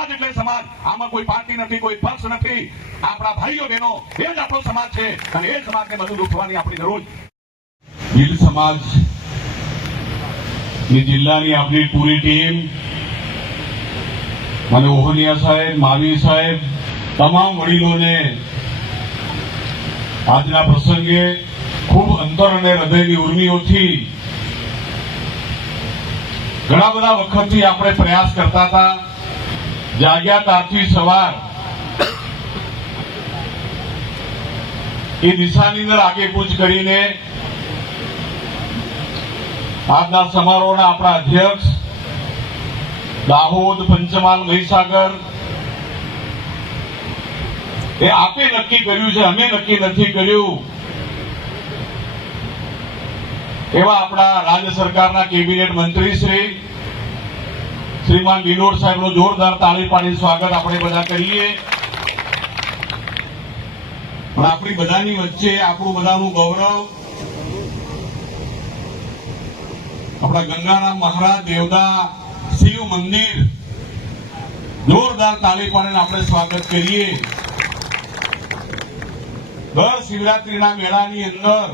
સમાજ એટલે સમાજ. આમાં કોઈ પાર્ટી નથી, કોઈ પક્ષ નથી. આપણા ભાઈઓ, બહેનો, એ જ આપણો સમાજ છે. અને એ સમાજને બધું લૂંટવાની આપણી જરૂર ગીર સમાજની જિલ્લાની આપણી પૂરી ટીમ અને ઓહનિયા સાહેબ, માવી સાહેબ, તમામ વડીલોને આજના પ્રસંગે ખૂબ અંતર અને હૃદયની ઉર્મિઓથી ઘણા બધા વખતથી આપણે પ્રયાસ કરતા હતા. જાગ્યા ત્યારથી સવાર એ દિશાની અંદર આગેકૂચ કરીને આજના સમારોહના આપણા અધ્યક્ષ દાહોદ પંચમહાલ મહીસાગર એ આપે નક્કી કર્યું છે, અમે નક્કી નથી કર્યું. એવા આપણા રાજ્ય સરકારના કેબિનેટ મંત્રી શ્રી શ્રીમાન વિનોદ સાહેબનું જોરદાર તાળી સ્વાગત આપણે બધા કરીએ. પણ આપણી બધાની વચ્ચે આપણું બધાનું ગૌરવ, આપણા ગંગારામ મહારાજ દેવદા શિવ મંદિર, જોરદાર તાળી પાડીને આપણે સ્વાગત કરીએ. દર શિવરાત્રીના મેળાની અંદર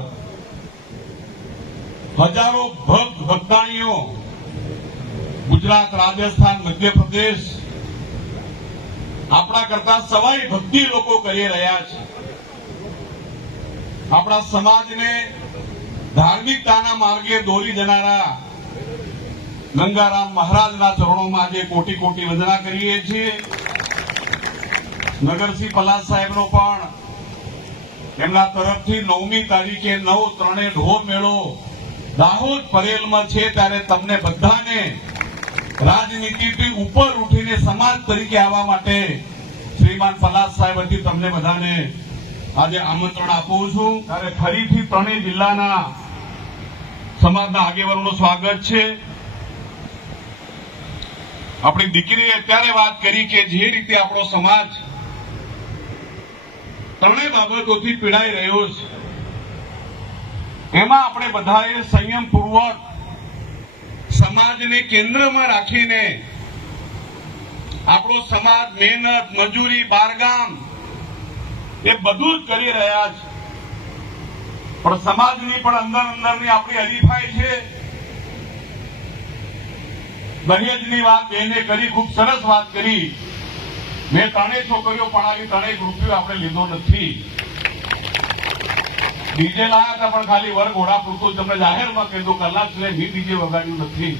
હજારો ભક્ત ભક્તાણીઓ ગુજરાત, રાજસ્થાન, મધ્યપ્રદેશ આપણા કરતા સવાઈ ભક્તિ લોકો કરી રહ્યા છે. આપણા સમાજને ધાર્મિકતાના માર્ગે દોરી જનારા ગંગારામ મહારાજના ચરણોમાં આજે કોટી કોટી વંદના કરીએ છીએ. નગરસિંહ પલાસ સાહેબનો પણ એમના તરફથી નવમી તારીખે નવ ત્રણે ઢોર મેળો દાહોદ પરેલમાં છે, ત્યારે તમને બધાને રાજનીતિથી ઉપર ઉઠીને સમાજ તરીકે આવવા માટે શ્રીમાન પલાસ સાહેબ વતી તમને બધાને આજે આમંત્રણ આપું છું. ત્યારે ફરીથી ત્રણેય જિલ્લાના સમાજના આગેવાનોનું સ્વાગત છે. આપણી દીકરીએ અત્યારે વાત કરી કે જે રીતે આપણો સમાજ ત્રણેય બાબતોથી પીડાઈ રહ્યો છે. એમાં આપણે બધાએ સંયમપૂર્વક સમાજને કેન્દ્રમાં રાખીને આપણો સમાજ, મહેનત, મજૂરી, બારગામ એ બધું જ કરી રહ્યા છે. પણ સમાજની પણ અંદર અંદરની આપણી હરીફાઈ છે. દહેજની વાત બેને કરી, ખૂબ સરસ વાત કરી. મેં ત્રણેય છોકરીઓ પણ આવી ત્રણેય રૂપિયો આપણે લીધો નથી. ડીજે લાયા હતા, પણ ખાલી વર ઘોડા પૂરતું તમને જાહેરમાં કીધું, કલાક સુધી મી ડીજે વગાડ્યું નથી.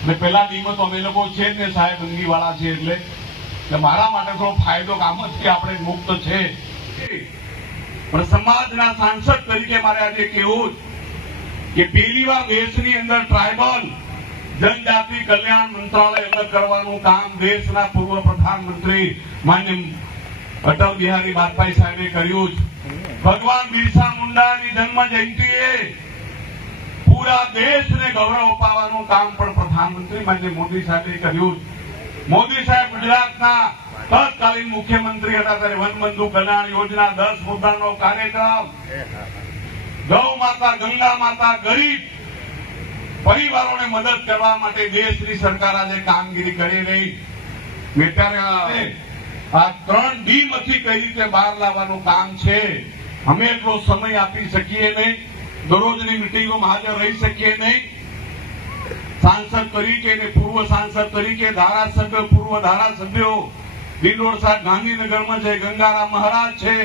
એટલે પેલા તો અમે લોકો છે ને, સાહેબ અંગી વાળા છે એટલે. એટલે મારા માટે થોડો ફાયદો કામ જ કે આપણે મુક્ત છે. પણ સમાજના સાંસદ તરીકે મારે આજે કેવું કે પેલી વાર દેશની અંદર ટ્રાયબલ જનજાતિ કલ્યાણ મંત્રાલય અલગ કરવાનું કામ દેશના પૂર્વ પ્રધાનમંત્રી માન્ય અટલ બિહારી વાજપેયી સાહેબે કર્યું છે ભગવાન બિરસા મુંડાની જન્મ જયંતિએ પૂરા દેશને ગૌરવ અપાવવાનું કામ પણ પ્રધાનમંત્રી માન્ય મોદી સાહેબે કર્યું મોદી સાહેબ ગુજરાતના તત્કાલીન મુખ્યમંત્રી હતા ત્યારે વનબંધુ કલ્યાણ યોજના દસ મુદ્દાનો કાર્યક્રમ. ગૌ માતા ગંગા માતા ગરીબ પરિવારોને મદદ કરવા માટે દેશની સરકાર આજે કામગીરી કરી રહી. આ ત્રણ ડી માંથી કઈ રીતે બહાર લાવવાનું કામ છે? અમે એટલો સમય આપી શકીએ નહીં દરરોજની મિટિંગોમાં હાજર રહી શકીએ નહીં સાંસદ તરીકે ને પૂર્વ સાંસદ તરીકે ધારાસભ્ય પૂર્વ ધારાસભ્યો દિલોડ ગાંધીનગરમાં છે ગંગારામ મહારાજ છે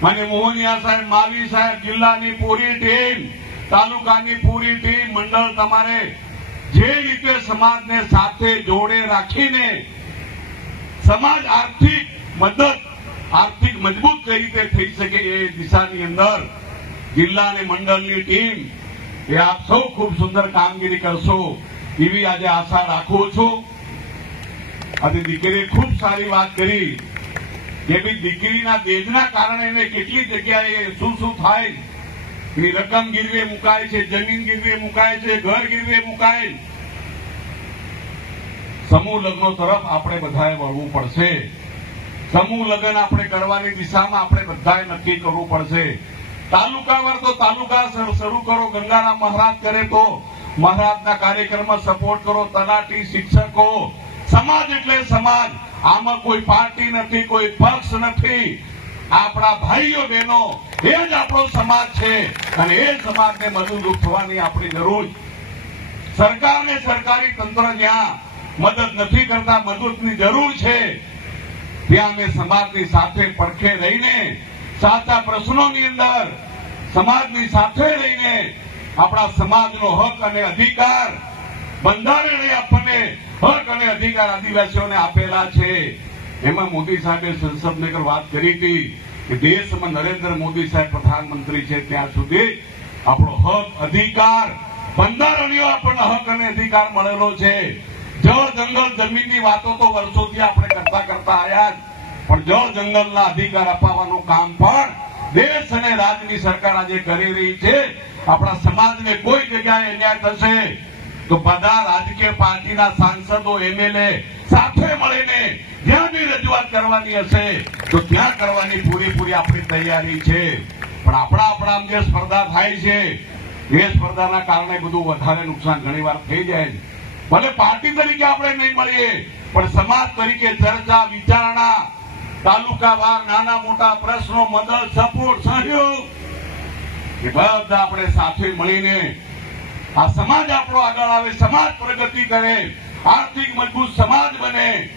માન્ય મોહનિયા સાહેબ માવી સાહેબ જિલ્લાની પૂરી ટીમ તાલુકાની પૂરી ટીમ મંડળ તમારે જે રીતે સમાજને સાથે જોડે રાખીને સમાજ આર્થિક મદદ આર્થિક મજબૂત કઈ રીતે થઈ શકે એ દિશાની અંદર જિલ્લા અને મંડળની ટીમ એ આપ સૌ ખૂબ સુંદર કામગીરી કરશો એવી આજે આશા રાખું છું. અને દીકરીએ ખૂબ સારી વાત કરી કે દીકરીના દેજના કારણે એને કેટલી જગ્યાએ શું શું થાય. એની રકમ ગીરવે મુકાય છે, જમીન ગીરવે મુકાય છે, ઘર ગીરવે મુકાય. સમૂહ લગ્નો તરફ આપણે બધાએ વળવું પડશે. સમૂહ લગ્ન આપણે કરવાની દિશામાં આપણે બધાએ નક્કી કરવું પડશે. તાલુકાવાર તો તાલુકા શરૂ કરો, ગંગારામ મહારાજ કરે તો મહારાજના કાર્યક્રમમાં સપોર્ટ કરો, તલાટી શિક્ષકો. સમાજ એટલે સમાજ. આમાં કોઈ પાર્ટી નથી, કોઈ પક્ષ નથી. આપણા ભાઈઓ બહેનો, એ જ આપણો સમાજ છે અને એ સમાજને મદદરૂપ થવાની આપણી જરૂર. છે. સરકારને સરકારી તંત્ર જ્યાં મદદ નથી કરતા, મદદની જરૂર છે. ત્યાં સમાજની સાથે પડખે રહીને, સાચા પ્રશ્નોની અંદર સમાજની સાથે રહીને આપણા સમાજનો હક અને અધિકાર બંધારણે આપણને હક અને અધિકાર આદિવાસીઓને આપેલા છે. એમાં મોદી સાહેબે સંસદને વાત કરી હતી કે દેશમાં નરેન્દ્ર મોદી સાહેબ પ્રધાનમંત્રી છે ત્યાં સુધી આપણો હક, અધિકાર, બંધારણીય આપણને હક અને અધિકાર મળેલો છે. જળ, જંગલ, જમીનની વાતો તો વર્ષોથી આપણે કરતા સરકાર આજે કરી રહી છે. આપણા સમાજને કોઈ જગ્યાએ અન્યાય થશે તો બધા રાજકીય પાર્ટીના સાંસદો, એમએલએ સાથે મળીને જ્યાં બી રજૂઆત કરવાની હશે, તો ત્યાં કરવાની પૂરેપૂરી આપણી તૈયારી છે. પણ આપણા આપણા જે સ્પર્ધા થાય છે, એ સ્પર્ધાના કારણે બધું વધારે નુકસાન ઘણીવાર થઈ જાય છે. ભલે પાર્ટી તરીકે આપણે નહીં મળીએ પણ સમાજ તરીકે ચર્ચા, વિચારણા તાલુકાવાર નાના મોટા પ્રશ્નો મદદ સપોર્ટ, સહયોગ, એ બધા આપણે સાથે મળીને આ સમાજ આપણો આગળ આવે, સમાજ પ્રગતિ કરે, આર્થિક મજબૂત સમાજ બને.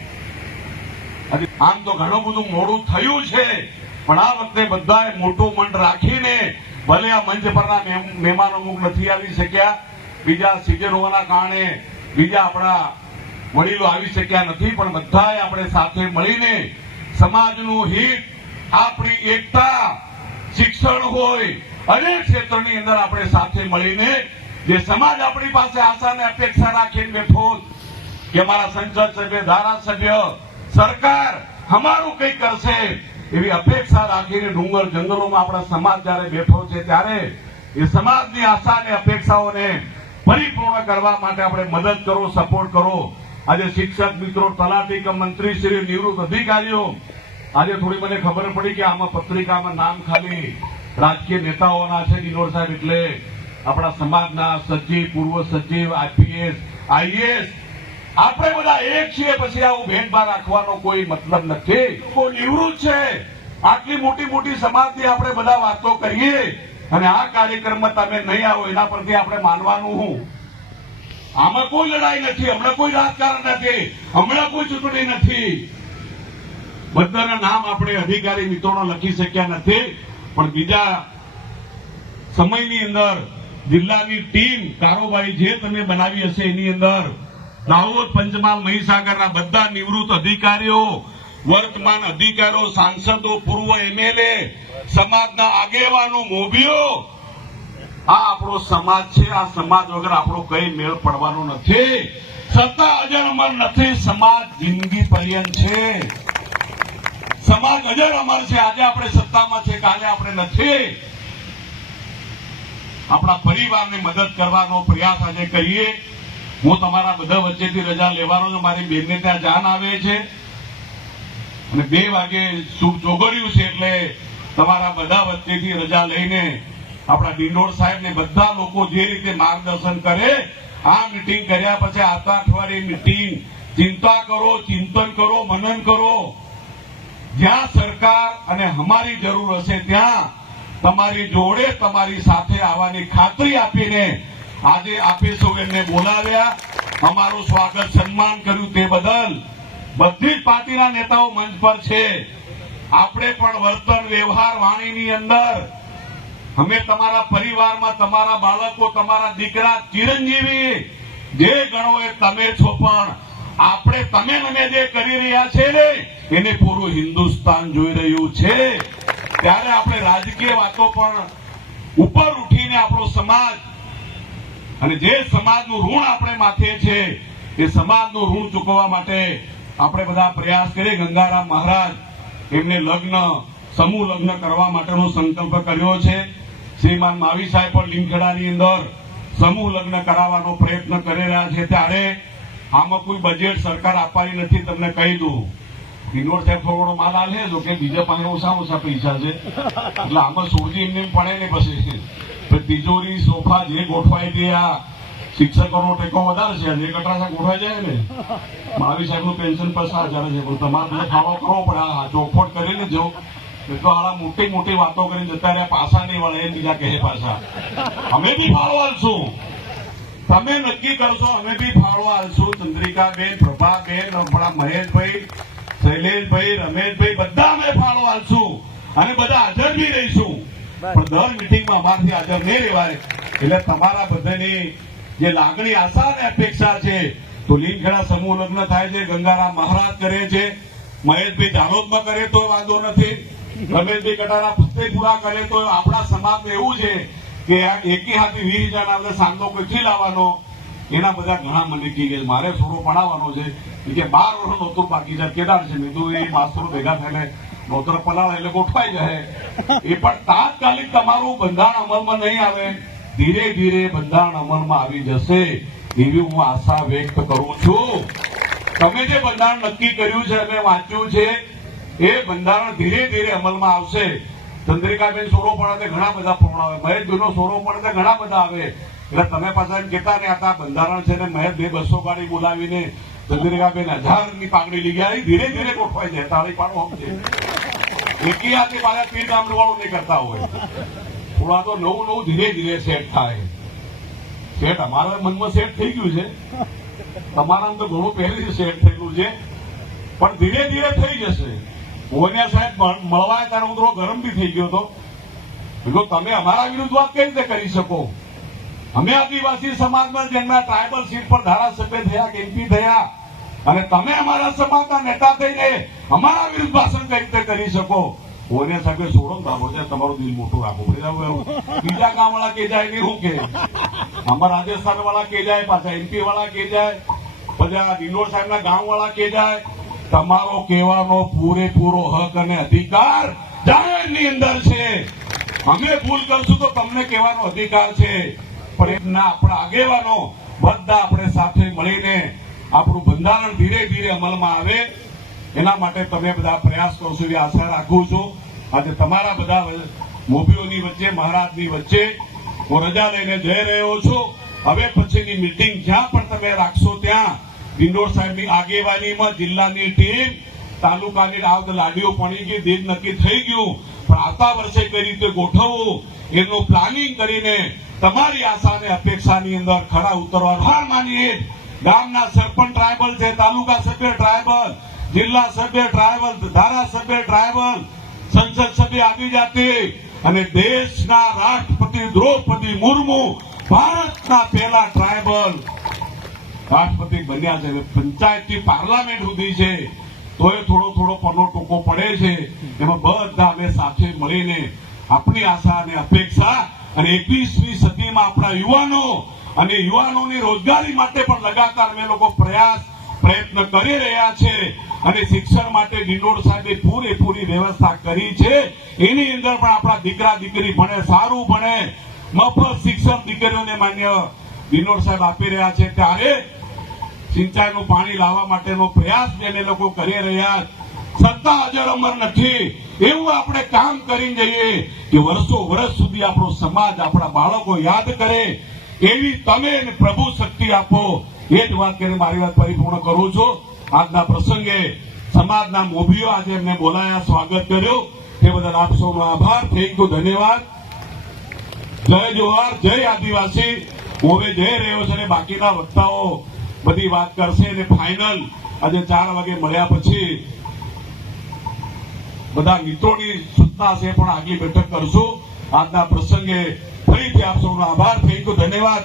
આમ તો ઘણું બધું મોડું થયું છે, પણ આ વખતે બધાએ મોટું મન રાખીને ભલે આ મંચ પરના મહેમ- મહેમાનો અમુક નથી આવી શક્યા, બીજા સિઝન હોવાના કારણે, બીજા આપણા વડીલો આવી શક્યા નથી, પણ બધાએ આપણે સાથે મળીને સમાજનું હિત, આપણી એકતા, શિક્ષણ હોય, અનેક ક્ષેત્રની અંદર આપણે સાથે મળીને જે સમાજ આપણી પાસે આશા ને અપેક્ષા રાખીને બેઠો કે અમારા સંસદ સભ્ય, ધારાસભ્ય, સરકાર અમારું કઈ કરશે, એવી અપેક્ષા રાખીને ડુંગર જંગલોમાં આપણા સમાજ જયારે બેઠો છે, ત્યારે એ સમાજની આશા અને અપેક્ષાઓને પરિપૂર્ણ કરવા માટે આપણે મદદ કરો, સપોર્ટ કરો. આજે શિક્ષક મિત્રો, તલાટી કે મંત્રી શ્રી નિવૃત્ત અધિકારીઓ, આજે થોડી મને ખબર પડી કે આમાં પત્રિકામાં નામ ખાલી રાજકીય નેતાઓના છે દિનોર સાહેબ, એટલે આપણા સમાજના સચિવ, પૂર્વ સચિવ, આઈપીએસ આઈએસ આપણે બધા એક છીએ, પછી આવું ભેદભાવ રાખવાનો કોઈ મતલબ નથી. લોકો નિવૃત્ત છે. આટલી મોટી મોટી સમાજની આપણે બધા વાતો કરીએ અને આ કાર્યક્રમમાં તમે નહીં આવો, એના પરથી આપણે માનવાનું હું. આમાં કોઈ લડાઈ નથી, હમણાં કોઈ રાજકારણ નથી, હમણાં કોઈ ચૂંટણી નથી. બધાના નામ આપણે અધિકારી મિત્રોનો લખી શક્યા નથી, પણ બીજા સમયની અંદર જિલ્લાની ટીમ કારોબારી જે તમે બનાવી હશે એની અંદર દાહોદ, પંચમહાલ, મહીસાગરના બધા નિવૃત્ત અધિકારીઓ, વર્તમાન અધિકારીઓ, સાંસદો, પૂર્વ એમએલએ, સમાજના આગેવાનો, મોભીઓ આ આપણો સમાજ છે, આ સમાજ વગર આપણો કઈ મેળ પડવાનો નથી. સત્તા અજર અમર નથી, સમાજ જિંદગી પર્યંત છે. સમાજ અજર અમર છે, આજે આપણે સત્તામાં છે કાલે આપણે નથી. આપણા પરિવારને મદદ કરવાનો પ્રયાસ આજે કરીએ. હું તમારા બધા વચ્ચેથી રજા લેવાનો છું, મારી બેનને ત્યાં જાન આવે છે. અને બે વાગે શુભ ચોગડ્યું છે એટલે તમારા બધા વચ્ચેથી રજા લઈને આપણા ડિંડોર સાહેબ ને બધા લોકો જે રીતે માર્ગદર્શન કરે, આ મિટિંગ કર્યા પછી આવતા અઠવાડિયે મિટિંગ ચિંતા કરો, ચિંતન કરો, મનન કરો. જ્યાં સરકાર અને અમારી જરૂર હશે ત્યાં તમારી જોડે તમારી સાથે આવવાની ખાતરી આપીને આજે આપે સૌ એમને બોલાવ્યા. અમારું સ્વાગત, સન્માન કર્યું તે બદલ. બધી જ પાર્ટીના નેતાઓ મંચ પર છે. આપણે પણ વર્તન, વ્યવહાર, વાણીની અંદર અમે તમારા પરિવારમાં તમારા બાળકો, તમારા દીકરા, ચિરંજીવી, જે ગણો એ તમે છો પણ આપણે તમે મને જે કરી રહ્યા છે ને, એને પૂરું હિન્દુસ્તાન જોઈ રહ્યું છે. ત્યારે આપણે રાજકીય વાતો પણ ઉપર ઉઠીને આપણો સમાજ અને જે સમાજનું ઋણ આપણે માથે છે, એ સમાજનું ઋણ ચૂકવવા માટે આપણે બધા પ્રયાસ કરીએ. ગંગારામ મહારાજ એમને લગ્ન, સમૂહ લગ્ન કરવા માટેનો સંકલ્પ કર્યો છે. શ્રીમાન માવી સાહેબ પણ લીમખેડાની અંદર સમૂહ લગ્ન કરાવવાનો પ્રયત્ન કરી રહ્યા છે. ત્યારે આમાં કોઈ બજેટ સરકાર આપવાની નથી, તમને કહી દઉં. કિન્નોર સાહેબ થોડો માલ આલે તો કે બીજા પાસે ઓછા ઓછા પૈસા છે. એટલે આમાં સોજી એમને પડે ને પછી. તિજોરી, સોફા જે ગોઠવાય તે આ શિક્ષકોનો ટેકો વધારે છે. જે કટરાસા ગોઠવાય જાય ને. મારી સાહેબનું પેન્શન પચાસ હજાર છે. પણ તમારે બધે કરવો પડે. આ ચોખવટ કરીને જો તો હાલા મોટી મોટી વાતો કરીને જતા રહ્યા પાછા નહીં વળે બીજા કહે પાછા. અમે બી ફાળો આલશું. તમે નક્કી કરશો અમે બી ફાળો આલશું. ચંદ્રિકાબેન પ્રભાબેન આપણા મહેશભાઈ શૈલેષભાઈ રમેશભાઈ બધા અમે ફાળો આલશું. અને બધા હાજર બી રહીશું. પણ દર મિટિંગમાં અમારથી હાજર નહીં રહેવાય. એટલે તમારા બધાની જે લાગણી આશા અને અપેક્ષા છે તો લીમખેડા સમૂહ લગ્ન થાય છે ગંગારામ મહારાજ કરે છે. મહેશભાઈ જાલોદમાં કરે તો વાંધો નથી. રમેશભાઈ કટારા ફતેપુરા કરે તો આપણા સમાજમાં એવું છે કે એકી હાથી વીર હજાર બધા સાંધો કઈથી લાવવાનો એના બધા ઘણા મને કહી ગયા મારે થોડો પડાવવાનો છે. કે બાર વર્ષ નહોતો બાકી જાય કેદાર છે. મેં એ માસ્તરો ભેગા થઈને નોતર પલાળ એટલે ગોઠવાઈ જાય એ પણ તાત્કાલિક તમારું બંધારણ અમલમાં નહીં આવે. ધીરે ધીરે બંધારણ અમલમાં આવી જશે એવી હું આશા વ્યક્ત કરું છું. તમે જે બંધારણ નક્કી કર્યું છે અમે વાંચ્યું છે એ બંધારણ ધીરે ધીરે અમલમાં આવશે. ચંદ્રિકાબેન સોરો પડે ઘણા બધા પૂર્ણ આવે. મહેશભાઈનો સોરો પડે ઘણા બધા આવે. એટલે તમે પાછા કહેતા ને, આ બંધારણ છે ને મહેશ બે બસો ગાડી બોલાવીને ચંદ્રિકાબેન હજારની પાઘડી લઈ ગયા. ધીરે ધીરે ગોઠવાઈ જાય તાળી પાડો સમજે એકી હાથે પાછા પીર ગામડું વાળું નહીં કરતા હોય. થોડા તો નવું નવું ધીરે ધીરે સેટ થાય. સેટ અમારા મનમાં સેટ થઈ ગયું છે. તમારા તો ઘણું પહેલેથી સેટ થયેલું છે. પણ ધીરે ધીરે થઈ જશે. મોહનિયા સાહેબ મળવા ત્યારે હું થોડો ગરમ બી થઈ ગયો હતો. તમે અમારા વિરુદ્ધ વાત કઈ રીતે કરી શકો? અમે આદિવાસી સમાજમાં જેમના ટ્રાયબલ સીટ પર ધારાસભ્ય થયા, કે એમપી થયા, અને તમે અમારા સમાજના નેતા થઈને અમારા વિરુદ્ધ ભાષણ કઈ રીતે કરી શકો? મોહનિયા સાહેબ છોડો દાબો છે તમારું દિલ મોટું એવું. બીજા ગામ વાળા કે જાય નહીં, હું કે? અમારા રાજસ્થાન વાળા કે જાય, પાછા એમપી વાળા કે જાય, પછી આ દિલોર સાહેબના ગામ વાળા કે જાય તમારો કહેવાનો પૂરેપૂરો હક અને અધિકાર જાહેરની અંદર છે. અમે ભૂલ કરશું તો તમને કહેવાનો અધિકાર છે. પણ આપણા આગેવાનો બધા આપણે સાથે મળીને આપણું બંધારણ ધીરે ધીરે અમલમાં આવે. એના માટે તમે બધા પ્રયાસ કરશો એવી આશા રાખું છું. આજે તમારા બધા મોભીઓની વચ્ચે, મહારાજની વચ્ચે હું રજા લઈને જઈ રહ્યો છું. હવે પછીની મિટિંગ જ્યાં પણ તમે રાખશો ત્યાં ડિંડોર સાહેબની આગેવાનીમાં જિલ્લાની ટીમ તાલુકાની આ લાડીઓ પડી ગઈ દેજ નક્કી થઈ ગયું. પણ આવતા વર્ષે કઈ રીતે ગોઠવવું, એનું પ્લાનિંગ કરીને તમારી આશા અને અપેક્ષાની અંદર ખરા ઉતરવા. હાર માનીએ, ગામના સરપંચ ટ્રાયબલ છે, તાલુકા સભ્ય ટ્રાયબલ, જિલ્લા સભ્ય ટ્રાયબલ, ધારાસભ્ય ટ્રાયબલ, સંસદ સભ્ય આદિજાતિ અને દેશના રાષ્ટ્રપતિ દ્રૌપદી મુર્મુ, ભારતના પહેલા ટ્રાયબલ રાષ્ટ્રપતિ બન્યા છે. પંચાયતથી પાર્લામેન્ટ સુધી છે. તો એ થોડો થોડો પનો ટૂંકો પડે છે. એમાં બધા અમે સાથે મળીને આપણી આશા અને અપેક્ષા અને એકવીસમી સદીમાં આપણા યુવાનો અને યુવાનોની રોજગારી માટે પણ લગાતાર અમે લોકો પ્રયાસ, પ્રયત્ન કરી રહ્યા છે અને શિક્ષણ માટે ડિંડોર સાહેબે પૂરેપૂરી વ્યવસ્થા કરી છે. એની અંદર પણ આપણા દીકરા દીકરી ભણે, સારું ભણે, મફત શિક્ષણ દીકરીઓને માન્ય ડિંડોર સાહેબ આપી રહ્યા છે ત્યારે સિંચાઈનું પાણી લાવવા માટેનો પ્રયાસ જેને લોકો કરી રહ્યા સત્તા હજાર અમર નથી. એવું આપણે કામ કરી જઈએ કે વર્ષો વર્ષ સુધી આપણો સમાજ, આપણા બાળકો યાદ કરે. એવી તમે પ્રભુ શક્તિ આપો. એ જ વાત કરીને મારી વાત પરિપૂર્ણ કરું છું. આજના પ્રસંગે સમાજના મોભીઓ આજે એમને બોલાયા, સ્વાગત કર્યું. તે બદલ આપ સૌનો આભાર. થેન્ક યુ, ધન્યવાદ. જય જોહાર જય આદિવાસી. હવે જઈ રહ્યો છે અને બાકીના વક્તાઓ બધી વાત કરશે અને ફાઇનલ આજે ચાર વાગે મળ્યા પછી બધા મિત્રોની સૂચના છે પણ આગલી બેઠક કરશું. આજના પ્રસંગે ફરીથી આપ સૌનો આભાર. થેન્ક યુ ધન્યવાદ.